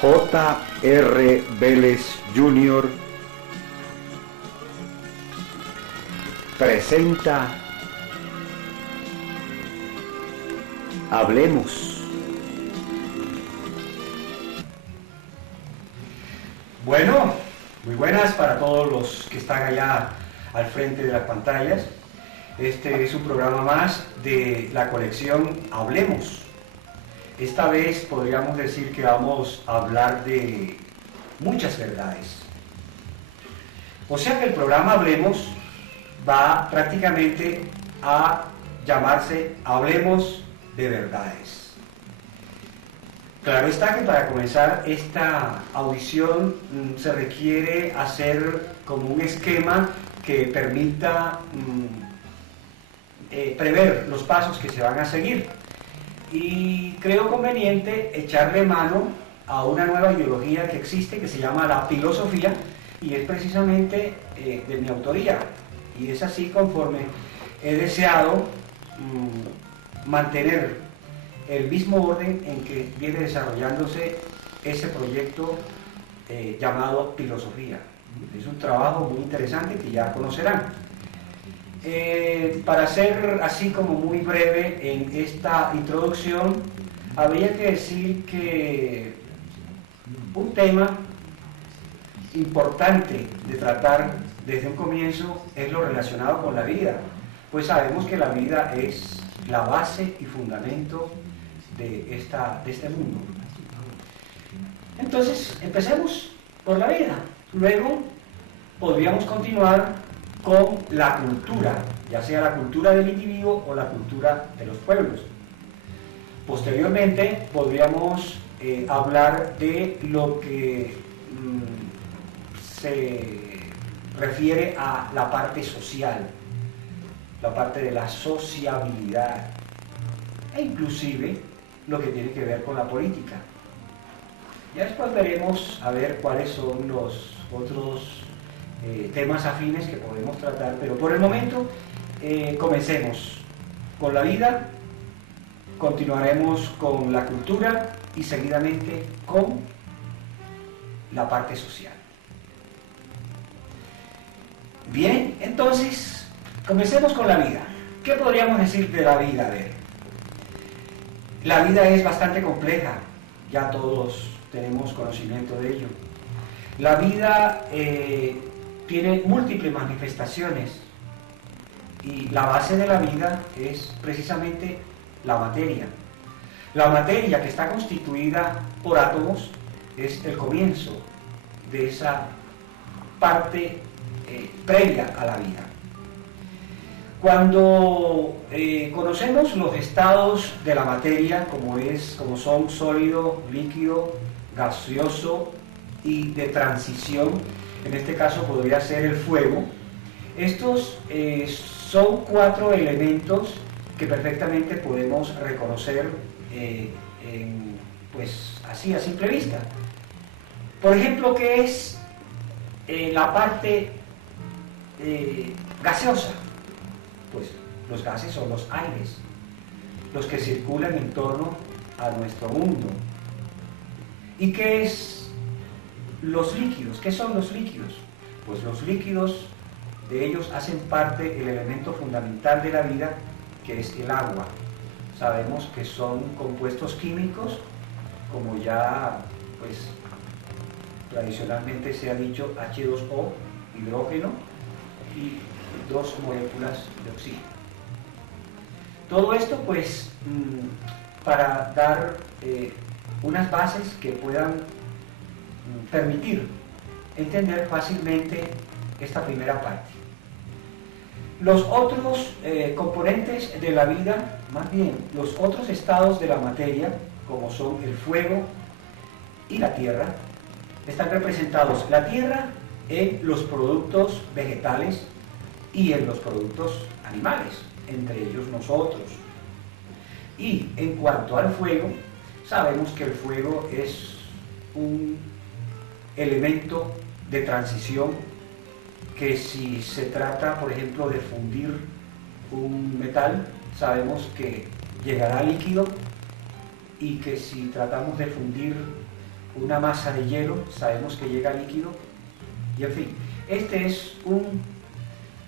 J.R. Vélez Jr. presenta Hablemos. Bueno, muy buenas para todos los que están allá al frente de las pantallas. Este es un programa más de la colección Hablemos. Esta vez podríamos decir que vamos a hablar de muchas verdades. O sea que el programa Hablemos va prácticamente a llamarse Hablemos de Verdades. Claro está que para comenzar esta audición se requiere hacer como un esquema que permita prever los pasos que se van a seguir. Y creo conveniente echarle mano a una nueva ideología que existe, que se llama la filosofía, y es precisamente de mi autoría. Y es así conforme he deseado mantener el mismo orden en que viene desarrollándose ese proyecto llamado filosofía. Es un trabajo muy interesante que ya conocerán. Para ser así como muy breve en esta introducción, habría que decir que un tema importante de tratar desde un comienzo es lo relacionado con la vida, pues sabemos que la vida es la base y fundamento de este mundo. Entonces, empecemos por la vida. Luego podríamos continuar con la cultura, ya sea la cultura del individuo o la cultura de los pueblos. Posteriormente podríamos hablar de lo que se refiere a la parte social, la parte de la sociabilidad, e inclusive lo que tiene que ver con la política. Ya después veremos a ver cuáles son los otros temas afines que podemos tratar, pero por el momento comencemos con la vida, continuaremos con la cultura y seguidamente con la parte social. Bien, entonces comencemos con la vida. ¿Qué podríamos decir de la vida? A ver, la vida es bastante compleja, ya todos tenemos conocimiento de ello. La vida tiene múltiples manifestaciones y la base de la vida es precisamente la materia. La materia, que está constituida por átomos, es el comienzo de esa parte previa a la vida. Cuando conocemos los estados de la materia, como son sólido, líquido, gaseoso y de transición, en este caso podría ser el fuego. Estos son 4 elementos que perfectamente podemos reconocer pues así a simple vista. Por ejemplo, ¿qué es la parte gaseosa? Pues los gases son los aires, los que circulan en torno a nuestro mundo. ¿Y qué es los líquidos? ¿Qué son los líquidos? Pues los líquidos, de ellos hacen parte el elemento fundamental de la vida, que es el agua. Sabemos que son compuestos químicos, como ya pues tradicionalmente se ha dicho, H2O, hidrógeno, y 2 moléculas de oxígeno. Todo esto pues para dar unas bases que puedan permitir entender fácilmente esta primera parte. Los otros componentes de la vida, más bien los otros estados de la materia, como son el fuego y la tierra, están representados la tierra en los productos vegetales y en los productos animales, entre ellos nosotros. Y en cuanto al fuego, sabemos que el fuego es un elemento de transición que si se trata, por ejemplo, de fundir un metal, sabemos que llegará líquido, y que si tratamos de fundir una masa de hielo, sabemos que llega líquido, y en fin, este es un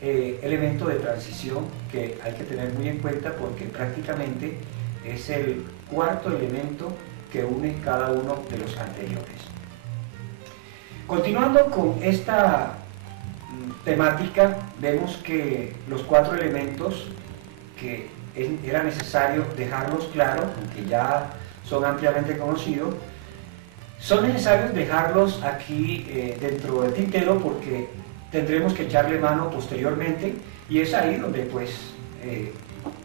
elemento de transición que hay que tener muy en cuenta porque prácticamente es el cuarto elemento que une cada uno de los anteriores. Continuando con esta temática, vemos que los cuatro elementos que era necesario dejarlos claros, aunque ya son ampliamente conocidos, son necesarios dejarlos aquí dentro del tintero porque tendremos que echarle mano posteriormente y es ahí donde pues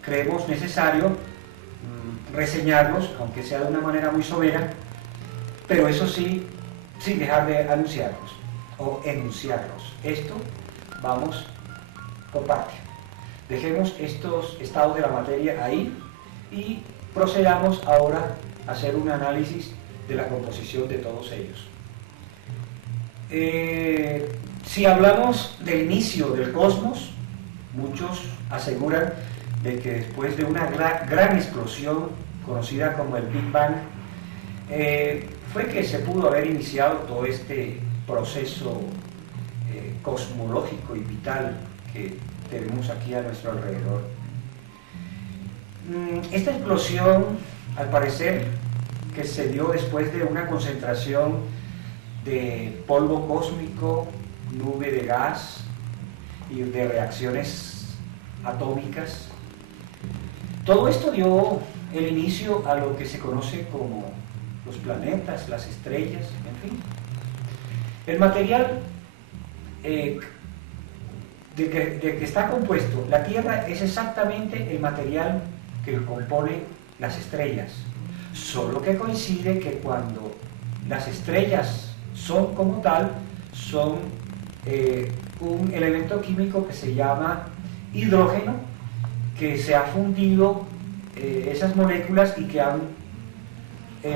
creemos necesario reseñarlos, aunque sea de una manera muy somera, pero eso sí, sin dejar de anunciarlos o enunciarlos. Esto vamos por parte. Dejemos estos estados de la materia ahí y procedamos ahora a hacer un análisis de la composición de todos ellos. Si hablamos del inicio del cosmos, muchos aseguran de que después de una gran explosión conocida como el Big Bang, fue que se pudo haber iniciado todo este proceso cosmológico y vital que tenemos aquí a nuestro alrededor. Esta explosión, al parecer, que se dio después de una concentración de polvo cósmico, nube de gas y de reacciones atómicas. Todo esto dio el inicio a lo que se conoce como los planetas, las estrellas, en fin. El material de que está compuesto la Tierra es exactamente el material que compone las estrellas, solo que coincide que cuando las estrellas son como tal, son un elemento químico que se llama hidrógeno, que se ha fundido esas moléculas y que han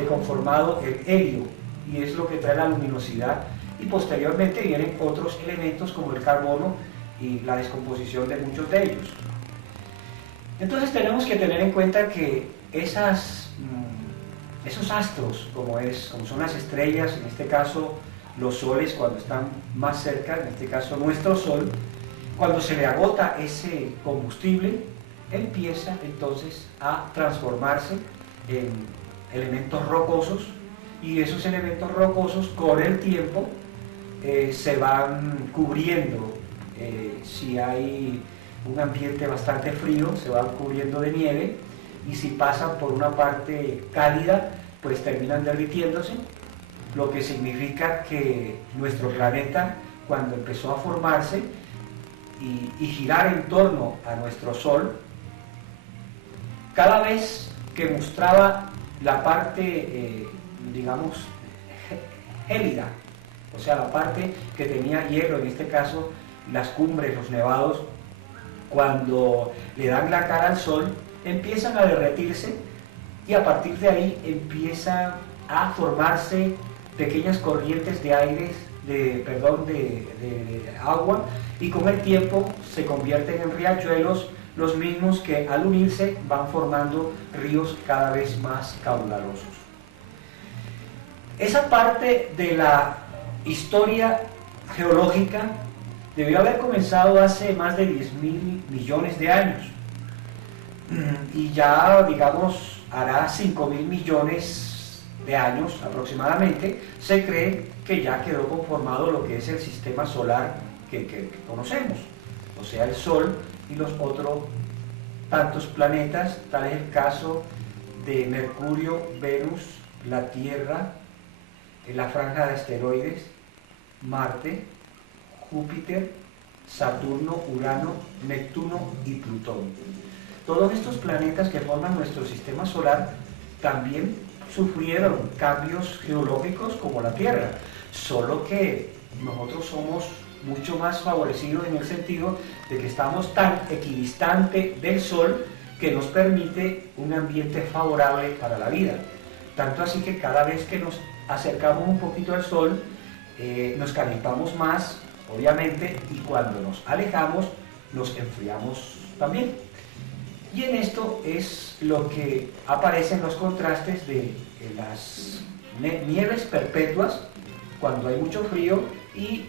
conformado el helio, y es lo que trae la luminosidad, y posteriormente vienen otros elementos como el carbono y la descomposición de muchos de ellos. Entonces tenemos que tener en cuenta que esos astros, como son las estrellas, en este caso los soles cuando están más cerca, en este caso nuestro Sol, cuando se le agota ese combustible, empieza entonces a transformarse en elementos rocosos, y esos elementos rocosos con el tiempo se van cubriendo, si hay un ambiente bastante frío, se van cubriendo de nieve, y si pasan por una parte cálida, pues terminan derritiéndose, lo que significa que nuestro planeta, cuando empezó a formarse y girar en torno a nuestro Sol, cada vez que mostraba la parte, digamos, gélida, o sea, la parte que tenía hielo, en este caso las cumbres, los nevados, cuando le dan la cara al Sol, empiezan a derretirse, y a partir de ahí empiezan a formarse pequeñas corrientes de aire, de agua, y con el tiempo se convierten en riachuelos, los mismos que al unirse van formando ríos cada vez más caudalosos. Esa parte de la historia geológica debió haber comenzado hace más de 10.000 millones de años, y ya, digamos, hará 5.000 millones de años aproximadamente, se cree que ya quedó conformado lo que es el sistema solar que conocemos, o sea, el Sol y los otros tantos planetas, tal es el caso de Mercurio, Venus, la Tierra, la franja de asteroides, Marte, Júpiter, Saturno, Urano, Neptuno y Plutón. Todos estos planetas que forman nuestro sistema solar también sufrieron cambios geológicos como la Tierra, solo que nosotros somos mucho más favorecidos en el sentido de que estamos tan equidistante del Sol que nos permite un ambiente favorable para la vida. Tanto así que cada vez que nos acercamos un poquito al Sol, nos calentamos más, obviamente, y cuando nos alejamos, nos enfriamos también. Y en esto es lo que aparecen los contrastes de las nieves perpetuas cuando hay mucho frío y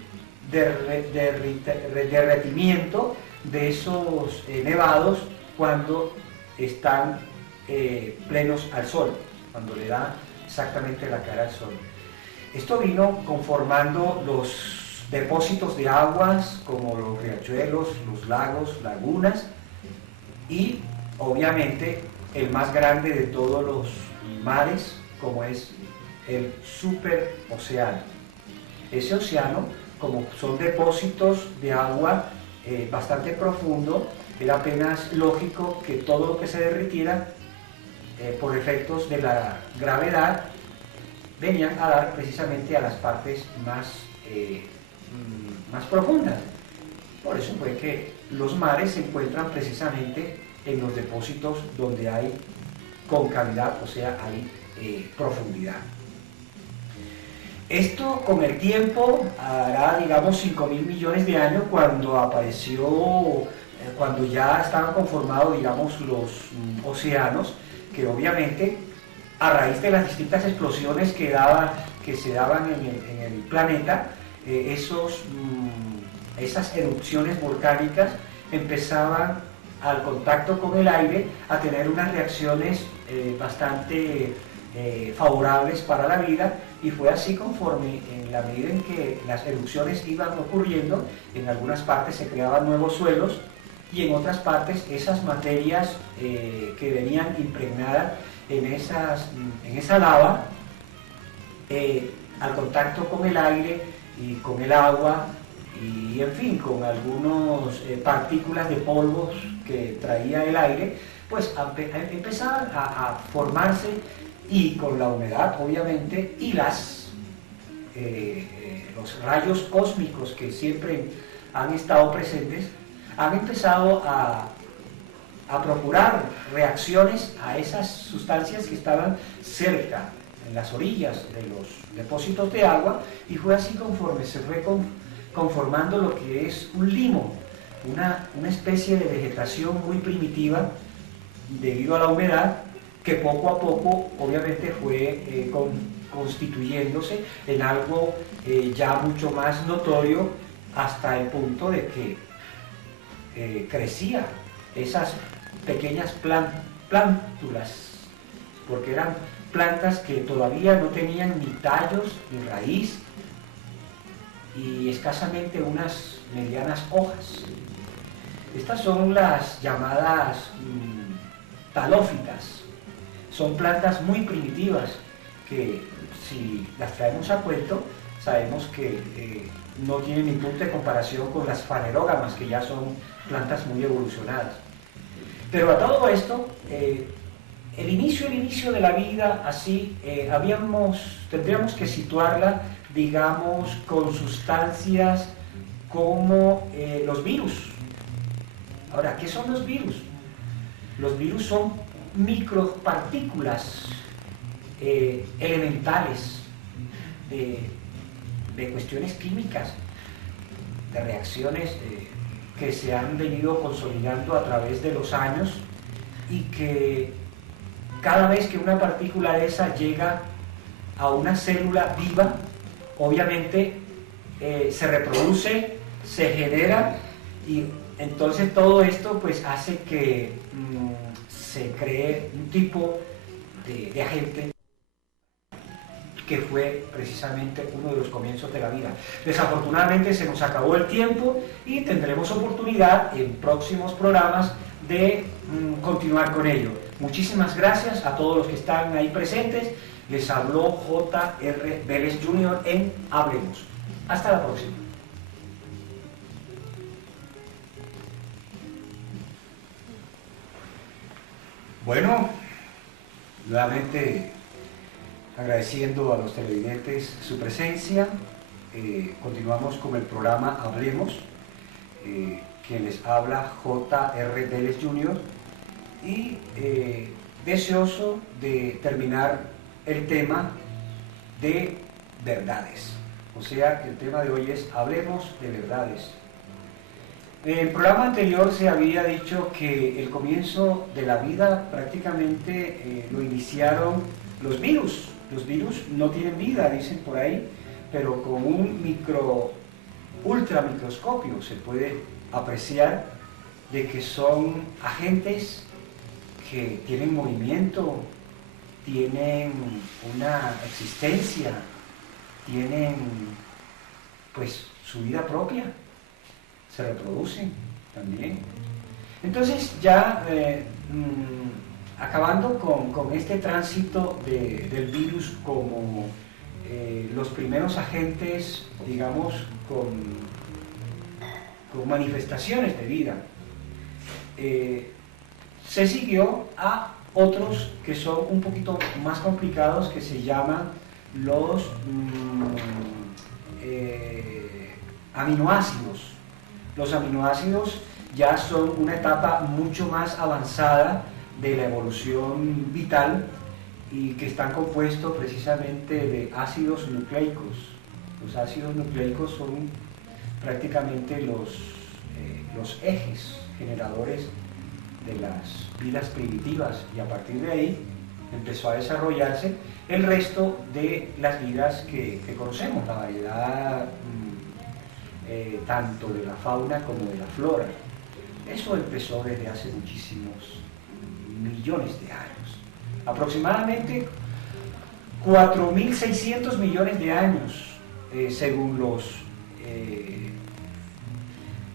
derretimiento de esos nevados cuando están plenos al sol, cuando le da exactamente la cara al sol. Esto vino conformando los depósitos de aguas como los riachuelos, los lagos, lagunas y obviamente el más grande de todos los mares como es el superocéano. Ese océano, como son depósitos de agua bastante profundo, era apenas lógico que todo lo que se derritiera por efectos de la gravedad venían a dar precisamente a las partes más profundas. Por eso fue que los mares se encuentran precisamente en los depósitos donde hay concavidad, o sea, hay profundidad. Esto con el tiempo hará, digamos, 5.000 millones de años cuando apareció, cuando ya estaban conformados, digamos, los océanos, que obviamente a raíz de las distintas explosiones que se daban en el planeta, esas erupciones volcánicas empezaban al contacto con el aire a tener unas reacciones bastante favorables para la vida, y fue así conforme en la medida en que las erupciones iban ocurriendo, en algunas partes se creaban nuevos suelos y en otras partes esas materias que venían impregnadas en esa lava, al contacto con el aire y con el agua y en fin, con algunas partículas de polvos que traía el aire, pues empezaban a formarse, y con la humedad obviamente y los rayos cósmicos que siempre han estado presentes, han empezado a procurar reacciones a esas sustancias que estaban cerca, en las orillas de los depósitos de agua, y fue así conforme se fue conformando lo que es un limo, una especie de vegetación muy primitiva debido a la humedad, que poco a poco obviamente fue constituyéndose en algo ya mucho más notorio, hasta el punto de que crecía esas pequeñas plántulas, porque eran plantas que todavía no tenían ni tallos ni raíz y escasamente unas medianas hojas. Estas son las llamadas talófitas. Son plantas muy primitivas que, si las traemos a cuento, sabemos que no tienen ni punto de comparación con las fanerógamas, que ya son plantas muy evolucionadas. Pero a todo esto, el inicio de la vida, así, tendríamos que situarla, digamos, con sustancias como los virus. Ahora, ¿qué son los virus? Los virus son micropartículas elementales de cuestiones químicas, de reacciones que se han venido consolidando a través de los años, y que cada vez que una partícula de esa llega a una célula viva, obviamente se reproduce, se genera, y entonces todo esto pues hace que se cree un tipo de agente que fue precisamente uno de los comienzos de la vida. Desafortunadamente se nos acabó el tiempo y tendremos oportunidad en próximos programas de continuar con ello. Muchísimas gracias a todos los que están ahí presentes. Les habló J.R. Vélez Jr. en Hablemos. Hasta la próxima. Bueno, nuevamente agradeciendo a los televidentes su presencia, continuamos con el programa Hablemos, quien les habla J.R. Vélez Jr. y deseoso de terminar el tema de verdades. O sea, el tema de hoy es Hablemos de verdades. En el programa anterior se había dicho que el comienzo de la vida prácticamente lo iniciaron los virus. Los virus no tienen vida, dicen por ahí, pero con un ultramicroscopio se puede apreciar de que son agentes que tienen movimiento, tienen una existencia, tienen pues su vida propia, se reproducen también. Entonces ya acabando con este tránsito del virus como los primeros agentes, digamos, con manifestaciones de vida, se siguió a otros que son un poquito más complicados, que se llaman los aminoácidos. Los aminoácidos ya son una etapa mucho más avanzada de la evolución vital y que están compuestos precisamente de ácidos nucleicos. Los ácidos nucleicos son prácticamente los ejes generadores de las vidas primitivas, y a partir de ahí empezó a desarrollarse el resto de las vidas que conocemos, la variedad tanto de la fauna como de la flora. Eso empezó desde hace muchísimos millones de años, aproximadamente 4.600 millones de años, según los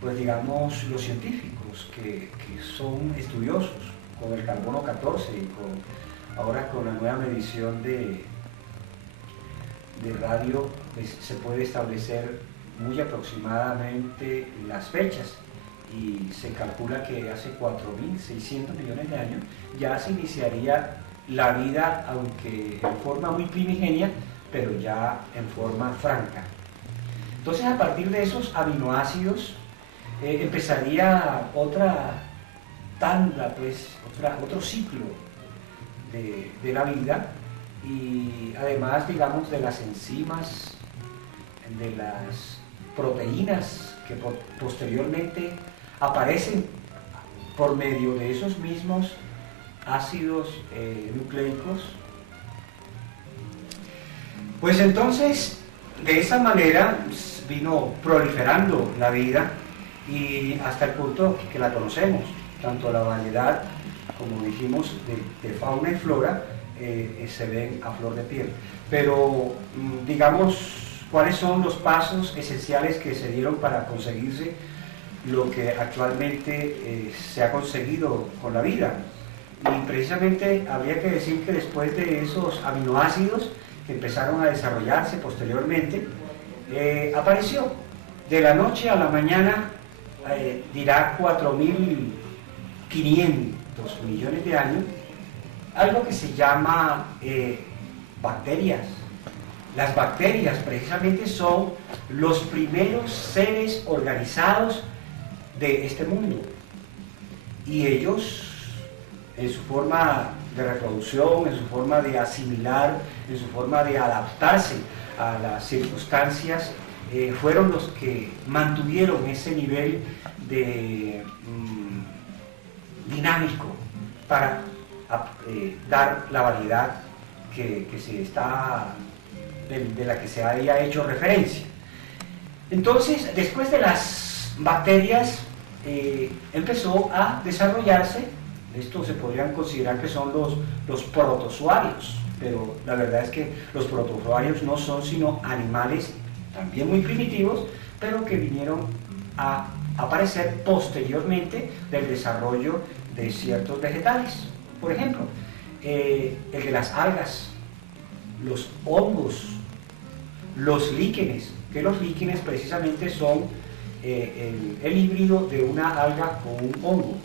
pues digamos los científicos que son estudiosos con el carbono 14 y ahora con la nueva medición de radio, pues, se puede establecer muy aproximadamente las fechas, y se calcula que hace 4.600 millones de años ya se iniciaría la vida, aunque en forma muy primigenia, pero ya en forma franca. Entonces, a partir de esos aminoácidos empezaría otra tanda, pues, otro ciclo de la vida, y además, digamos, de las enzimas, de las proteínas que posteriormente aparecen por medio de esos mismos ácidos nucleicos. Pues entonces, de esa manera vino proliferando la vida, y hasta el punto que la conocemos, tanto la variedad, como dijimos, de fauna y flora, se ven a flor de piel. Pero, digamos, ¿cuáles son los pasos esenciales que se dieron para conseguirse lo que actualmente se ha conseguido con la vida? Y precisamente habría que decir que después de esos aminoácidos que empezaron a desarrollarse posteriormente, apareció de la noche a la mañana, dirá 4.500 millones de años, algo que se llama bacterias. Las bacterias precisamente son los primeros seres organizados de este mundo, y ellos, en su forma de reproducción, en su forma de asimilar, en su forma de adaptarse a las circunstancias, fueron los que mantuvieron ese nivel de dinámico para dar la variedad que se está, de la que se había hecho referencia. Entonces, después de las bacterias, empezó a desarrollarse, esto se podrían considerar que son los protozoarios, pero la verdad es que los protozoarios no son sino animales también muy primitivos, pero que vinieron a aparecer posteriormente del desarrollo de ciertos vegetales. Por ejemplo, el de las algas, los hongos, los líquenes, que los líquenes precisamente son el híbrido de una alga con un hongo.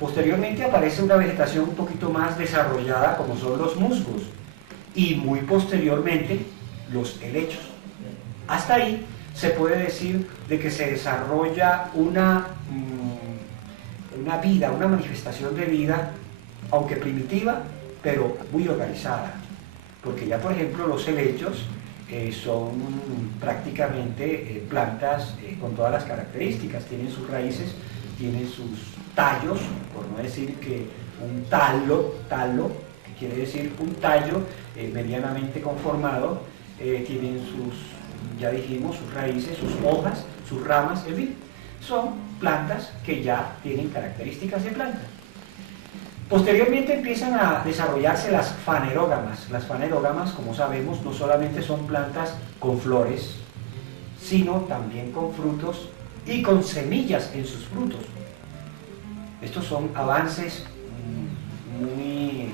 Posteriormente aparece una vegetación un poquito más desarrollada, como son los musgos, y muy posteriormente los helechos. Hasta ahí se puede decir de que se desarrolla una vida, una manifestación de vida, aunque primitiva, pero muy organizada. Porque ya, por ejemplo, los helechos son prácticamente plantas con todas las características, tienen sus raíces, tienen sus tallos, por no decir que un talo, que quiere decir un tallo medianamente conformado, tienen sus, ya dijimos, sus raíces, sus hojas, sus ramas, en fin, son plantas que ya tienen características de planta. Posteriormente empiezan a desarrollarse las fanerógamas. Las fanerógamas, como sabemos, no solamente son plantas con flores, sino también con frutos y con semillas en sus frutos. Estos son avances muy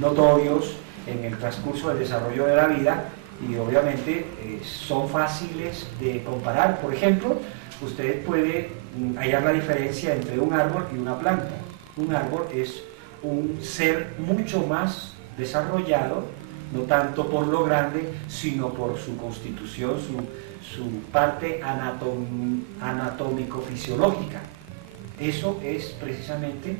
notorios en el transcurso del desarrollo de la vida y obviamente son fáciles de comparar. Por ejemplo, usted puede hallar la diferencia entre un árbol y una planta. Un árbol es un ser mucho más desarrollado, no tanto por lo grande, sino por su constitución, su parte anatómico-fisiológica. Eso es precisamente,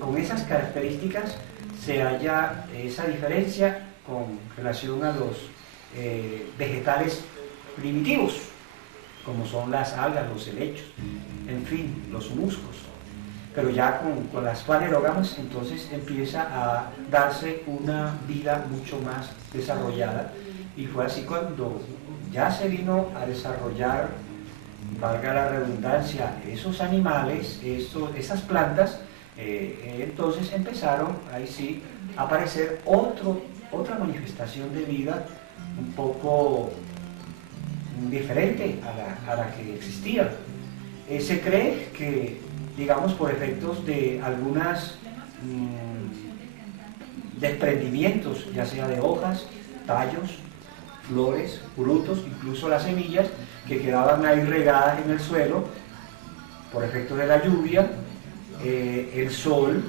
con esas características se halla esa diferencia con relación a los vegetales primitivos, como son las algas, los helechos, en fin, los musgos. Pero ya con las fanerógamas entonces empieza a darse una vida mucho más desarrollada y fue así cuando ya se vino a desarrollar, valga la redundancia, esos animales, esas plantas, entonces empezaron ahí sí a aparecer otra manifestación de vida un poco diferente a la que existía. Se cree que, digamos, por efectos de algunas desprendimientos, ya sea de hojas, tallos, flores, frutos, incluso las semillas que quedaban ahí regadas en el suelo, por efectos de la lluvia, el sol,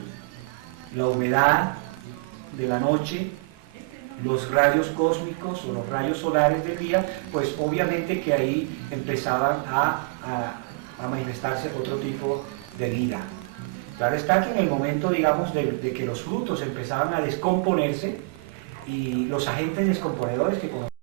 la humedad de la noche, los rayos cósmicos o los rayos solares del día, pues obviamente que ahí empezaban a manifestarse otro tipo de vida. Claro está que en el momento, digamos, de que los frutos empezaban a descomponerse y los agentes descomponedores que conocemos